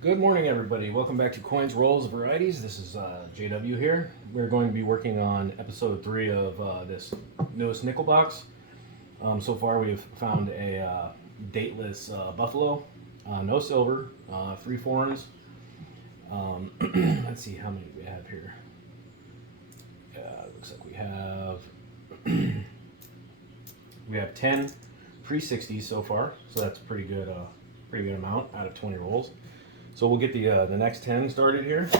Good morning, everybody. Welcome back to Coins, Rolls, Varieties. This is JW here. We're going to be working on episode 3 of this newest nickel box. So far, we've found a dateless buffalo, no silver, 3 foreigns. Let's see how many we have here. Looks like we have 10 pre-60s so far, so that's a pretty good amount out of 20 rolls. So we'll get the next 10 started here.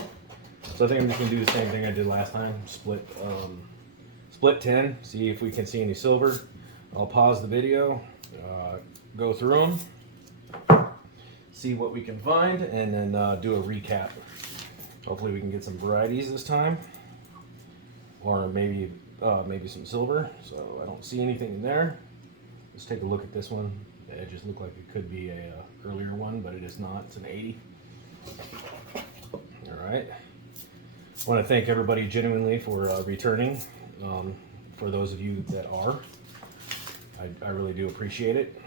So I think I'm just gonna do the same thing I did last time. Split 10, see if we can see any silver. I'll pause the video, go through them, see what we can find, and then do a recap. Hopefully we can get some varieties this time, or maybe some silver. So I don't see anything in there. Let's take a look at this one. The edges look like it could be a earlier one, but it is not. It's an 80. All right. I want to thank everybody genuinely for returning. For those of you that are, I really do appreciate it.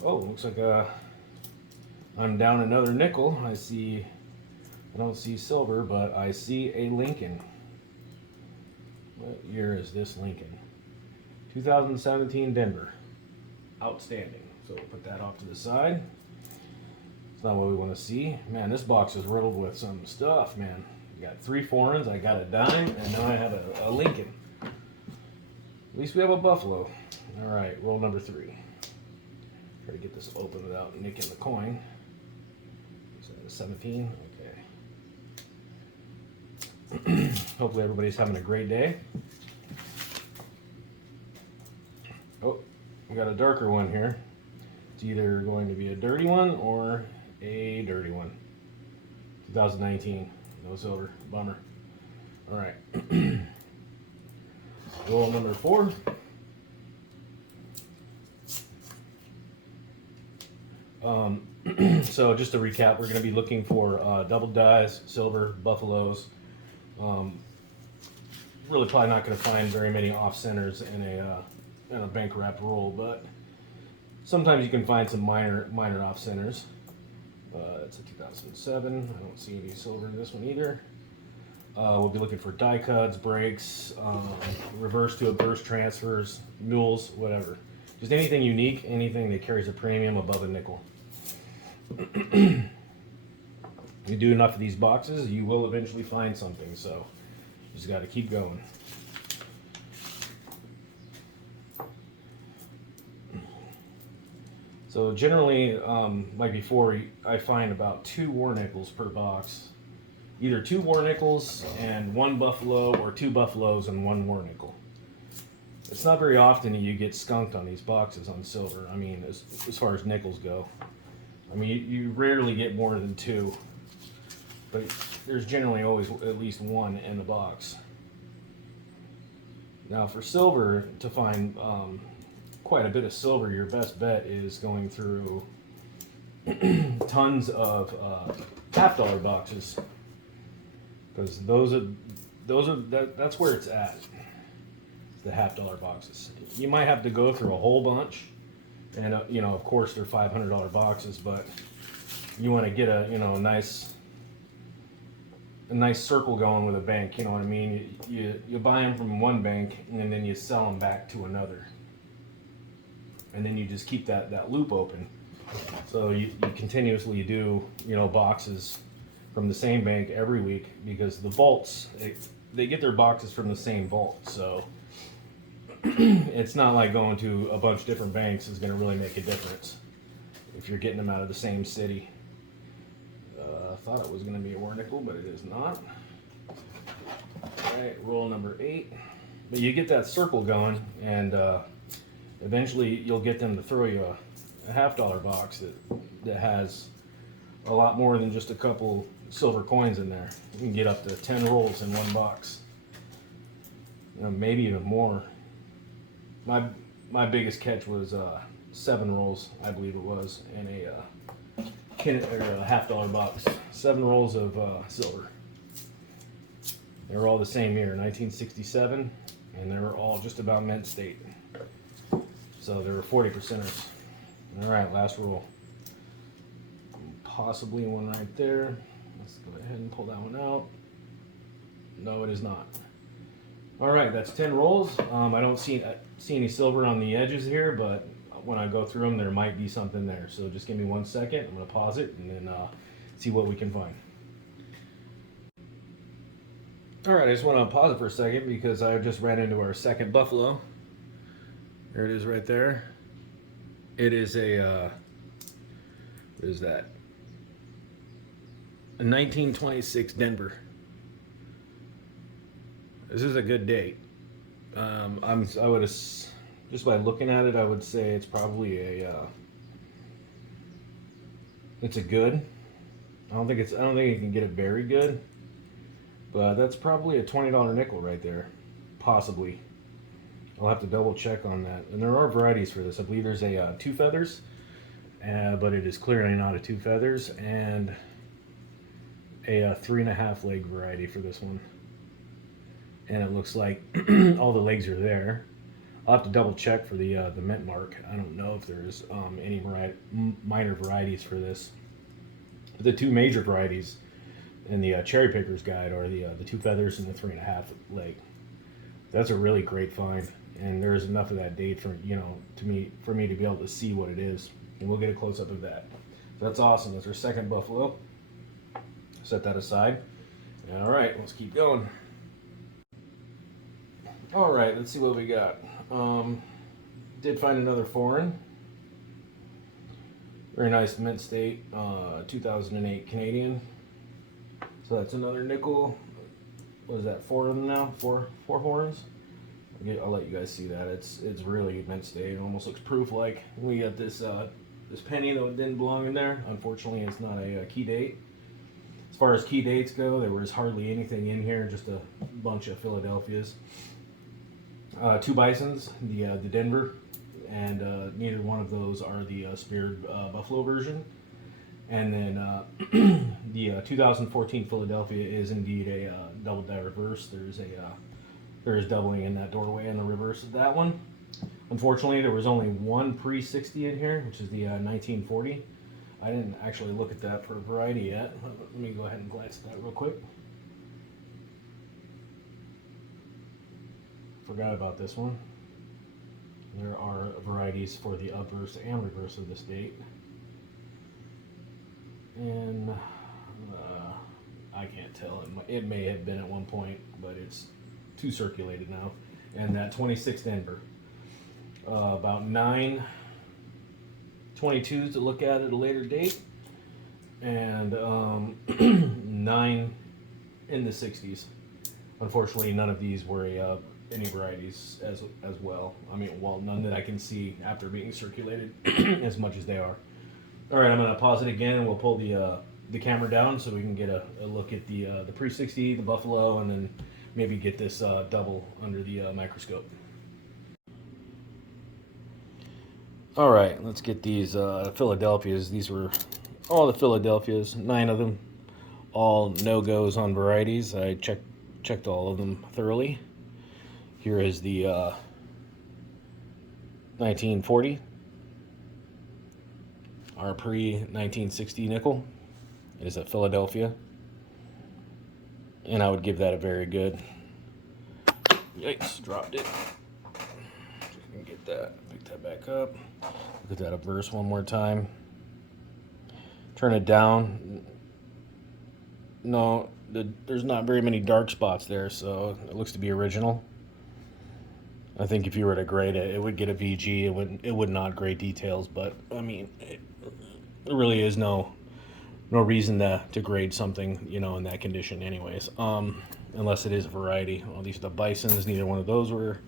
Looks like I'm down another nickel. I don't see silver, but I see a Lincoln. What year is this Lincoln? 2017 Denver. Outstanding. So we'll put that off to the side. It's not what we want to see. Man, this box is riddled with some stuff, man. We got 3 foreigns, I got a dime, and now I have a Lincoln. At least we have a buffalo. All right, roll number 3. Try to get this open without nicking the coin. Is that a 17? Okay. Hopefully everybody's having a great day. Oh, we got a darker one here. It's either going to be a dirty one or a dirty one. 2019, no silver, bummer. All right, roll number 4. So just to recap, we're going to be looking for double dyes, silver, buffaloes. Really probably not going to find very many off centers in a bank wrapped roll, but sometimes you can find some minor off centers. It's a 2007. I don't see any silver in this one either. We'll be looking for die cuts, breaks, reverse to obverse transfers, mules, whatever. Just anything unique, anything that carries a premium above a nickel. You do enough of these boxes, you will eventually find something, so you just got to keep going. So generally, like before, I find about 2 war nickels per box. Either 2 war nickels and 1 buffalo, or 2 buffaloes and 1 war nickel. It's not very often you get skunked on these boxes on silver. I mean, as far as nickels go. I mean, you rarely get more than 2. But there's generally always at least 1 in the box. Now for silver, to find quite a bit of silver, your best bet is going through tons of $half boxes, because that's where it's at. The $half boxes. You might have to go through a whole bunch, and of course they're $500 boxes, but you want to get a nice circle going with a bank. You know what I mean? You buy them from one bank and then you sell them back to another. And then you just keep that loop open. So you continuously do boxes from the same bank every week, because the vaults, they get their boxes from the same vault. So it's not like going to a bunch of different banks is going to really make a difference if you're getting them out of the same city. I thought it was going to be a war nickel, but it is not. All right, roll number 8. But you get that circle going, and eventually you'll get them to throw you a $half box that has a lot more than just a couple silver coins in there. You can get up to 10 rolls in one box. Maybe even more. My biggest catch was 7 rolls, I believe it was, in a $half box. 7 rolls of silver. They were all the same year, 1967, and they were all just about mint state. So there were 40%ers. All right, last roll. possibly one right there. Let's go ahead and pull that one out. No, it is not. All right, that's 10 rolls. I don't see any silver on the edges here, but when I go through them, there might be something there. So just give me 1 second. I'm gonna pause it and then see what we can find. All right, I just want to pause it for a second because I just ran into our second buffalo. There it is right there. It is a, what is that? A 1926 Denver. This is a good date. I would just by looking at it, I would say it's probably it's a good. I don't think you can get it very good, but that's probably a $20 nickel right there, possibly. I'll have to double check on that. And there are varieties for this. I believe there's a 2 feathers, but it is clearly not a 2 feathers, and a 3.5 leg variety for this one. And it looks like all the legs are there. I'll have to double check for the mint mark. I don't know if there's any minor varieties for this. The 2 major varieties in the cherry picker's guide are the 2 feathers and the 3.5 leg. That's a really great find, and there is enough of that date for for me to be able to see what it is, and we'll get a close up of that. So that's awesome. That's our second buffalo. Set that aside. All right, let's keep going. All right, let's see what we got. Did find another foreign. Very nice mint state, 2008 Canadian. So that's another nickel. What is that? 4 of them now? Four foreigns. I'll let you guys see that. It's really mint state. It almost looks proof like. We got this this penny that didn't belong in there. Unfortunately, it's not a key date. As far as key dates go, there was hardly anything in here. Just a bunch of Philadelphias. 2 bisons, the Denver, and neither one of those are the speared buffalo version. And then the 2014 Philadelphia is indeed a double die reverse. There is doubling in that doorway in the reverse of that one. Unfortunately, there was only one pre-60 in here, which is the 1940. I didn't actually look at that for a variety yet. Let me go ahead and glance at that real quick. Forgot about this one. There are varieties for the obverse and reverse of this date. And I can't tell. It may have been at one point, but it's too circulated now. And that 26 Denver. About 9 22s to look at a later date. And 9 in the 60s. Unfortunately, none of these were any varieties as well. I mean, well, none that I can see after being circulated as much as they are. All right, I'm gonna pause it again, and we'll pull the camera down so we can get a look at the pre-60, the buffalo, and then maybe get this double under the microscope. All right, let's get these Philadelphias. These were all the Philadelphias, 9 of them, all no-goes on varieties. I checked all of them thoroughly. Here is the 1940, our pre-1960 nickel. It is a Philadelphia, and I would give that a very good. Yikes, dropped it. Just gonna get that, pick that back up. Look at that obverse one more time. Turn it down. No, there's not very many dark spots there, so it looks to be original. I think if you were to grade it, it would get a VG. It would not grade details, but I mean, there really is no reason to grade something, in that condition, anyways. Unless it is a variety. Well, these are the bisons. Neither one of those were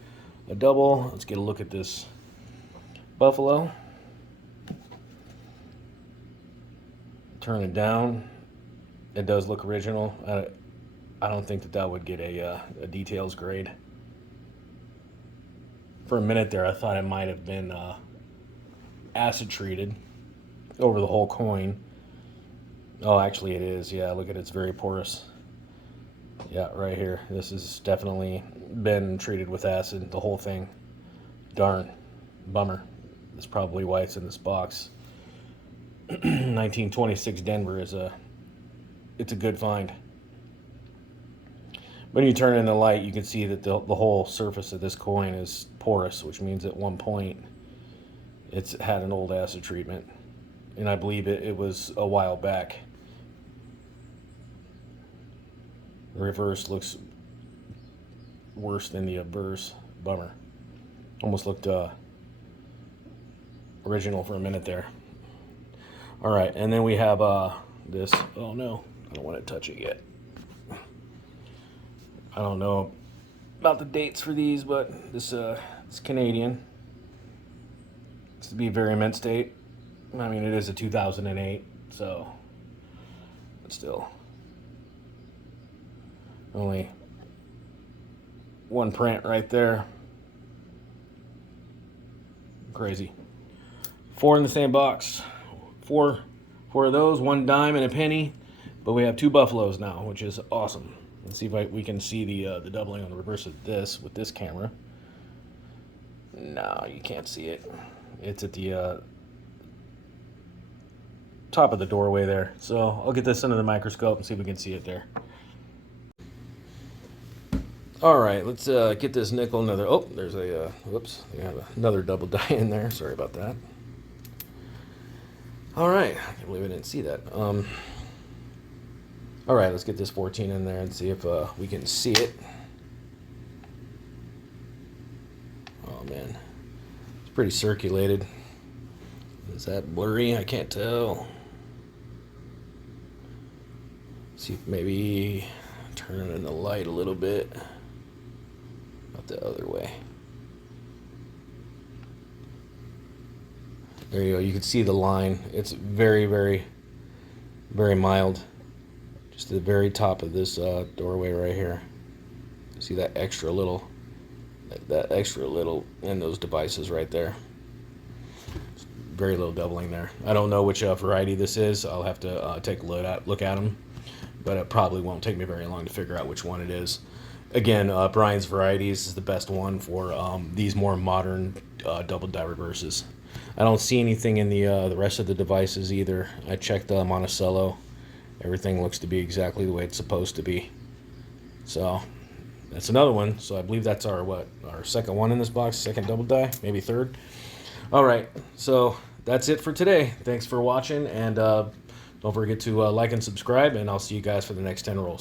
a double. Let's get a look at this buffalo. Turn it down. It does look original. I don't think that would get a details grade. For a minute there, I thought it might have been acid treated over the whole coin. Oh, actually it is. Yeah, look at it. It's very porous. Yeah, right here. This has definitely been treated with acid, the whole thing. Darn. Bummer. That's probably why it's in this box. 1926 Denver it's a good find. When you turn in the light, you can see that the whole surface of this coin is porous, which means at one point it's had an old acid treatment. And I believe it was a while back. The reverse looks worse than the obverse. Bummer. Almost looked original for a minute there. All right, and then we have this. Oh no, I don't want to touch it yet. I don't know about the dates for these, but this is Canadian. It's to be a very mint state. I mean, it is a 2008, so but still only one print right there. Crazy. 4 in the same box. Four of those, 1 dime and a penny, but we have 2 buffaloes now, which is awesome. Let's see if we can see the doubling on the reverse of this with this camera. No, you can't see it. It's at the top of the doorway there. So I'll get this under the microscope and see if we can see it there. All right, let's get this nickel another. Oh, there's a whoops. We have another double die in there. Sorry about that. All right, I can't believe I didn't see that. All right, let's get this 14 in there and see if we can see it. Oh man, it's pretty circulated. Is that blurry? I can't tell. See if maybe turn in the light a little bit. Not the other way. There you go. You can see the line. It's very, very, very mild. Just at the very top of this doorway right here. See that extra little in those devices right there. Very little doubling there. I don't know which variety this is. I'll have to take a look at them, but it probably won't take me very long to figure out which one it is. Again, Brian's Varieties is the best one for these more modern double die reverses. I don't see anything in the rest of the devices either. I checked Monticello. Everything looks to be exactly the way it's supposed to be. So that's another one. So I believe that's our second one in this box, second double die, maybe third. All right, so that's it for today. Thanks for watching, and don't forget to like and subscribe, and I'll see you guys for the next 10 rolls.